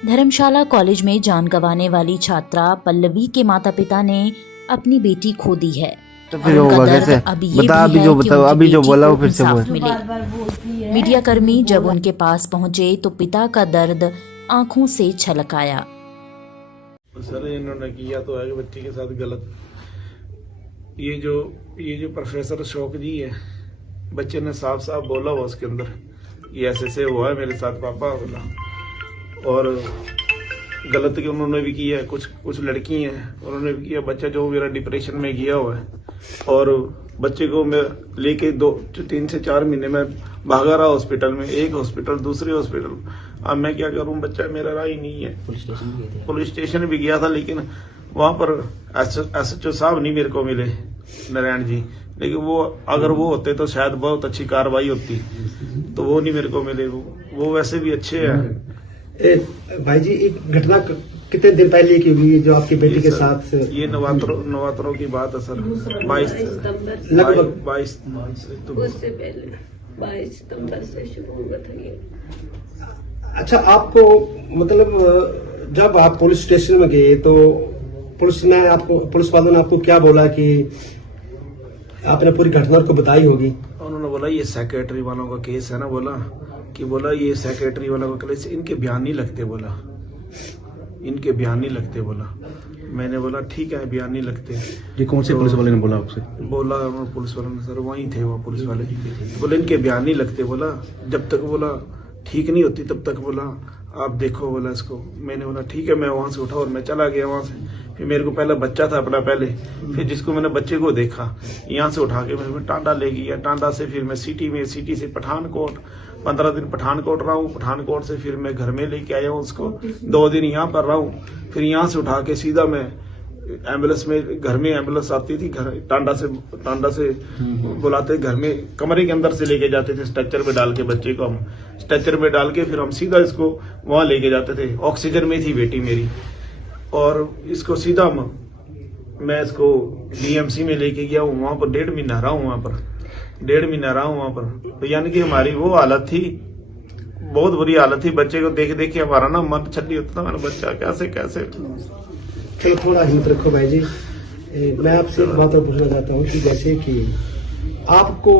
धर्मशाला college में जान गंवाने वाली छात्रा पल्लवी के माता पिता ने अपनी बेटी खो दी है। तो फिर होगा कैसे? बता, अभी जो बताओ, अभी जो बोला वो फिर से बोल। मीडिया कर्मी जब उनके पास पहुंचे तो पिता का दर्द आंखों से छलक आया। सर इन्होंने किया तो है कि बच्ची के साथ गलत। ये जो प्रोफेसर अशोक जी है, बच्चे ने साफ साफ बोला हुआ उसके अंदर ये ऐसे हुआ है मेरे साथ पापा बोला। और गलत कि उन्होंने भी किया है, कुछ लड़की हैं उन्होंने भी किया। बच्चा जो मेरा डिप्रेशन में गया हुआ है और बच्चे को मैं लेके 3 से 4 महीने में भागा रहा हॉस्पिटल में, एक हॉस्पिटल दूसरे हॉस्पिटल। अब मैं क्या करूं, बच्चा मेरा रहा ही नहीं है। पुलिस स्टेशन भी गया था लेकिन वहां पर SHO साहब नहीं मेरे को मिले, नारायण जी, लेकिन वो अगर वो होते तो शायद बहुत अच्छी कार्रवाई होती, तो वो नहीं मेरे को मिले। वो वैसे भी अच्छे हैं। भाई जी, एक घटना कितने दिन पहले की हुई जो आपकी बेटी के साथ? ये नवरात्रों की बात है सर, 22 उससे पहले 22 सितंबर से शुरू हुआ था ये। अच्छा, आपको मतलब जब आप पुलिस स्टेशन में गए तो पुलिस वालों ने आपको क्या बोला कि आपने पूरी घटना को बताई होगी? उन्होंने बोला ये सेक्रेटरी वालों का केस है ना, बोला ये सेक्रेटरी वालों का केस, इनके बयान नहीं लगते बोला, इनके बयान नहीं लगते बोला। मैंने बोला ठीक है, बयान नहीं लगते। ये कौन से पुलिस वाले ने बोला आपसे? बोला पुलिस वालों ने, सर वहीं थे वो पुलिस वाले। बोले इनके बयान नहीं लगते बोला, जब तक बोला ठीक नहीं होती तब तक बोला आप देखो बोला इसको। मैंने बोला ठीक है, मैं वहां से उठा और मैं चला गया वहां से। फिर मेरे को पहला बच्चा था अपना पहले, फिर जिसको मैंने बच्चे को देखा यहाँ से उठा के मैं टांडा ले गया। टांडा से फिर मैं सिटी से पठानकोट 15 दिन पठानकोट रहा हूँ। पठानकोट से फिर मैं घर में लेके आया हूँ उसको, 2 दिन यहाँ पर रहा हूँ। फिर यहाँ से उठा के सीधा मैं एम्बुलेंस में, घर में एम्बुलेंस आती थी, घर टांडा से बुलाते, घर में कमरे के अंदर से लेके जाते थे, स्ट्रेचर में डाल के बच्चे को हम स्ट्रेचर में डाल के फिर हम सीधा इसको वहां लेके जाते थे। ऑक्सीजन में थी बेटी मेरी, और इसको सीधा मैं इसको DMC में लेके गया हूँ। वहां पर 1.5 महीना रहा हूँ, वहां पर तो यानी कि हमारी वो हालत थी, बहुत बुरी हालत थी। बच्चे को देख के हमारा ना मन छल्ली होता था, मेरा बच्चा कैसे। चलो थोड़ा हिम्मत रखो भाई जी। मैं आपसे एक बात और पूछना चाहता हूँ कि जैसे कि आपको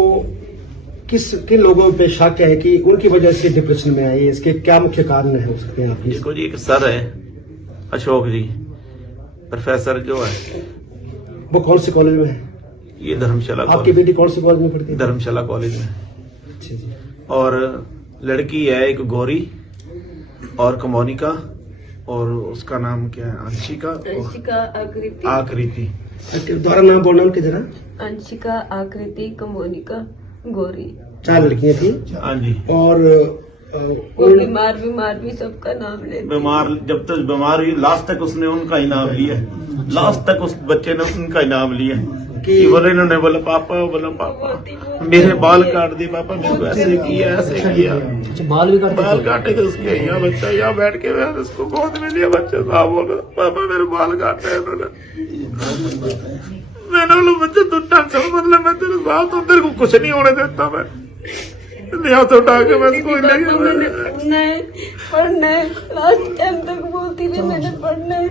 किन लोगों पे शक है कि उनकी वजह से डिप्रेशन में आए, इसके क्या मुख्य कारण हो सकते हैं आपकी? देखो जी, एक सर है अशोक जी, प्रोफेसर जो है, वो कौन से कॉलेज में है? ये धर्मशाला। आपकी बेटी कौन से कॉलेज में पढ़ती है? धर्मशाला कॉलेज में। अच्छा जी। और लड़की है एक गौरी और कमोनिका, और उसका नाम क्या है, अंशिका आकृति। दोबारा नाम बोलना उनके जरा। अंशिका, आकृति, कमोनिका, गौरी, 4 लड़कियां थी। हाँ जी। और बीमार भी सबका नाम ले। बीमार जब तक बीमार हुई लास्ट तक उसने उनका ही नाम लिया, लास्ट तक उस बच्चे ने उनका ही नाम लिया। कि बोले इन्होंने बोला पापा मेरे बाल काट दिए, पापा मेरे को ऐसे किया। बाल काटे थे उसके। यहाँ बच्चा यहाँ बैठ के मैं उसको गोद में लिया, बच्चा साहब बोला पापा मेरे बाल काटे इन्होंने। मैंने बोला बच्चा तू टेंशन मतलब मैं तेरे साथ, तो तेरे को कुछ नहीं होने देता। मैं यहाँ से उठा के मैं स्कूल ले गया। पढ़ना है लास्ट टाइम तक बोलती थी मैंने पढ़ना है।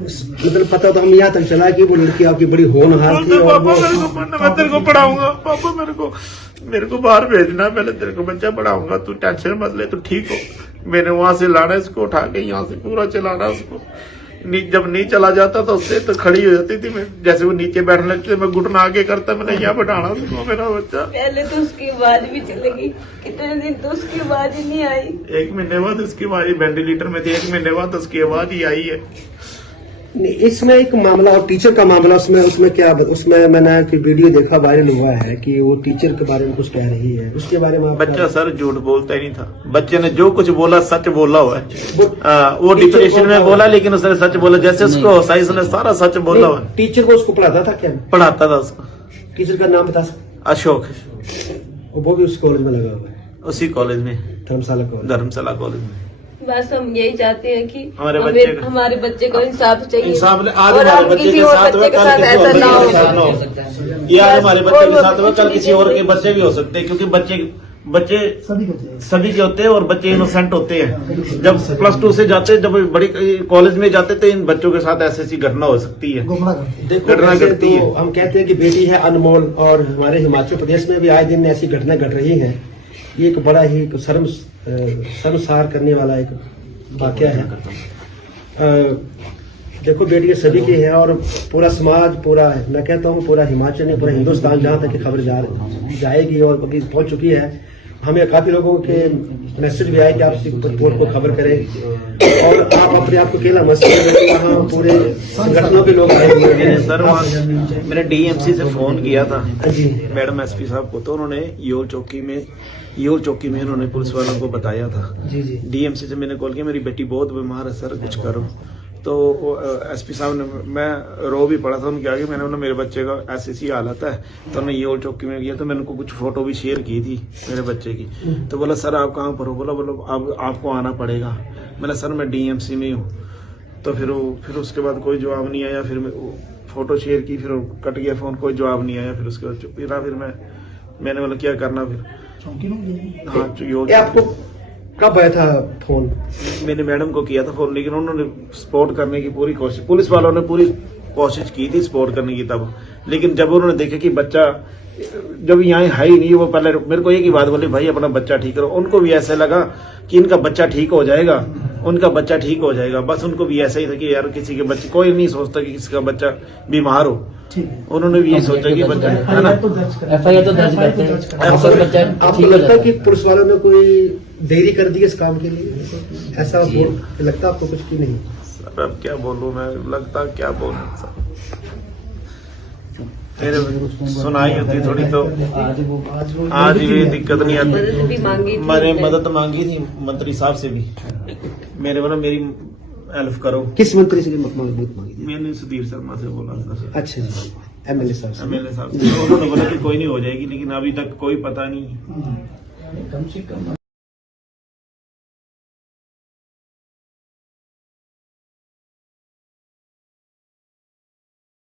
मतलब पता तो हम यहाँ तक चला कि वो लड़की आपकी बड़ी होनहार थी। और पापा मेरे को पढ़ना, मैं तेरे को पढ़ाऊंगा, पापा मेरे को बाहर भेजना, पहले तेरे को बच्चा पढ़ाऊंगा, तू टेंशन मत ले, तू ठीक हो। मैंने वहां से लाना इसको उठा के, यहाँ से पूरा चलाना उसको। जब नहीं चला जाता तो उससे तो खड़ी हो जाती थी मैं, जैसे वो नीचे बैठने लगते मैं घुटना आगे करता, मैंने यहाँ बैठाना उसको मेरा बच्चा। पहले तो उसकी आवाज भी चलेगी, कितने दिन तो उसकी आवाज ही नहीं आई। 1 महीने बाद उसकी आवाज वेंटिलेटर में थी, 1 महीने बाद उसकी आवाज ही आई है। इसमें एक मामला और टीचर का मामला, उसमें मैंने एक वीडियो देखा वायरल हुआ है कि वो टीचर के बारे में कुछ कह रही है, उसके बारे में? बच्चा सर झूठ बोलता ही नहीं था, बच्चे ने जो कुछ बोला सच बोला हुआ है। वो डिप्रेशन में बोला लेकिन उसने सच बोला, जैसे उसको सही उसने सारा सच बोला हुआ। टीचर को उसको पढ़ाता था क्या? पढ़ाता था उसको। टीचर का नाम बता सकते? अशोक। वो भी उस कॉलेज में लगा हुआ है? उसी कॉलेज में, धर्मशाला कॉलेज में। बस हम यही चाहते हैं कि हमारे बच्चे को इंसाफ चाहिए। इंसाफ आज हमारे बच्चे के साथ हुआ, कल किसी और के साथ ना हो। ये आज हमारे बच्चे के साथ हुआ, कल किसी और के बच्चे भी हो सकते हैं, क्योंकि बच्चे बच्चे सभी के होते हैं और बच्चे इनोसेंट होते हैं। जब +2 से जाते, जब बड़ी कॉलेज में जाते तो इन बच्चों के साथ ऐसी घटना हो सकती है। देखो घटना वैसे घटती तो है। हम कहते हैं कि बेटी है अनमोल, और हमारे हिमाचल प्रदेश में भी आए दिन ऐसी घटना घट रही है। ये एक बड़ा ही शर्मसार करने वाला एक वाकया है। देखो बेटी सभी की है, और पूरा समाज, पूरा मैं कहता हूँ पूरा हिमाचल नहीं, पूरा हिंदुस्तान जहाँ तक की खबर जाएगी और अभी पहुंच चुकी है। हमें काफी लोगों के मैसेज भी आए कि आप रिपोर्ट को खबर करें, और आप अपने आप को अकेला मत समझिए, यहाँ पूरे संगठनों के लोग आए हुए हैं। सर मैंने डीएमसी से फोन किया था जी मैडम एसपी साहब को, तो उन्होंने योल चौकी में उन्होंने पुलिस वालों को बताया था। जी जी डीएमसी से मैंने कॉल किया, मेरी बेटी बहुत बीमार है सर, कुछ करो। तो एसपी साहब ने, मैं रो भी पड़ा था उनके आगे, मैंने बोला मेरे बच्चे का ऐसी हालत है। तो उन्होंने योल चौकी में गया, तो मैंने उनको कुछ फोटो भी शेयर की थी मेरे बच्चे की। तो बोला सर आप कहाँ पर हो? बोला आपको आना पड़ेगा। मैंने सर मैं डीएमसी में हूँ। तो फिर उसके बाद कोई जवाब नहीं आया। फिर फोटो शेयर की, फिर कट गया फोन, कोई जवाब नहीं आया। फिर उसके बाद चुप रहा। फिर मैंने बोला क्या करना फिर। हाँ ये आपको कब आया था फोन? मैंने मैडम को किया था फोन, लेकिन उन्होंने सपोर्ट करने की पूरी कोशिश, पुलिस वालों ने पूरी कोशिश की थी सपोर्ट करने की तब। लेकिन जब उन्होंने देखा कि बच्चा जब यहाँ है ही नहीं, वो पहले मेरे को एक ही बात बोली, भाई अपना बच्चा ठीक करो। उनको भी ऐसे लगा कि इनका बच्चा ठीक हो जाएगा, उनका बच्चा ठीक हो जाएगा। बस उनको भी ऐसा ही था कि यार किसी के बच्चे, कोई नहीं सोचता कि किसी का बच्चा बीमार हो। उन्होंने भी ये सोचा कि बच्चा है ना, FIR तो दर्ज करते हैं। बच्चा आपको ठीक हो लगता है जाता कि है। पुलिस वालों ने कोई देरी कर दी इस काम के लिए? ऐसा लगता है आपको कुछ की नहीं? सर अब क्या बोलूं मैं, लगता क्या बोलूं सर। मेरे सुनाई होती थोड़ी तो आज भी दिक्कत नहीं मदद भी आती। मांगी थी। मैंने मदद मांगी थी मंत्री साहब से भी, मेरे बोला मेरी हेल्प करो। किस मंत्री से मदद मांगी थी? मैंने सुधीर शर्मा से बोला सर, अच्छा जी, MLA साहब से। एमएलए साहब से। उन्होंने बोला कि कोई नहीं हो जाएगी, लेकिन अभी तक कोई पता नहीं।